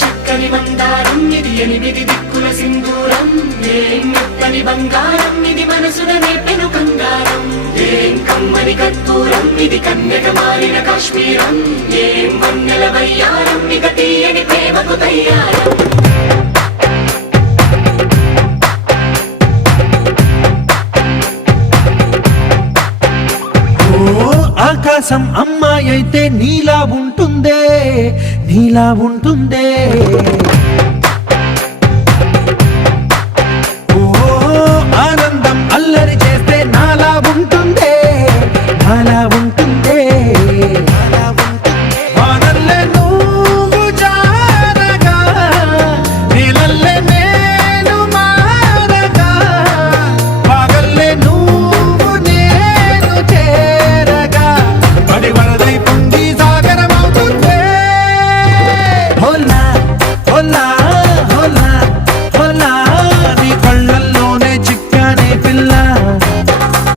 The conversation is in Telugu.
చక్కని మందారం ఇది ఎనిమిది దిక్కుల సింధూరం ఏం మెత్తని బంగారం ఇది మనసున నేపెను కంగారం ఏం కమ్మని కర్పూరం ఇది కన్యక మారిన కాశ్మీరం ఏం వన్నెల వయ్యారం ఇక తీయని ప్రేమకు తయ్యారం ఆకాశం అమ్మాయి అయితే నీలా ఉంటుందే నీలా ఉంటుందే ఓ ఆనందం అల్లరి చేస్తే నాలా ఉంటుందే నాలా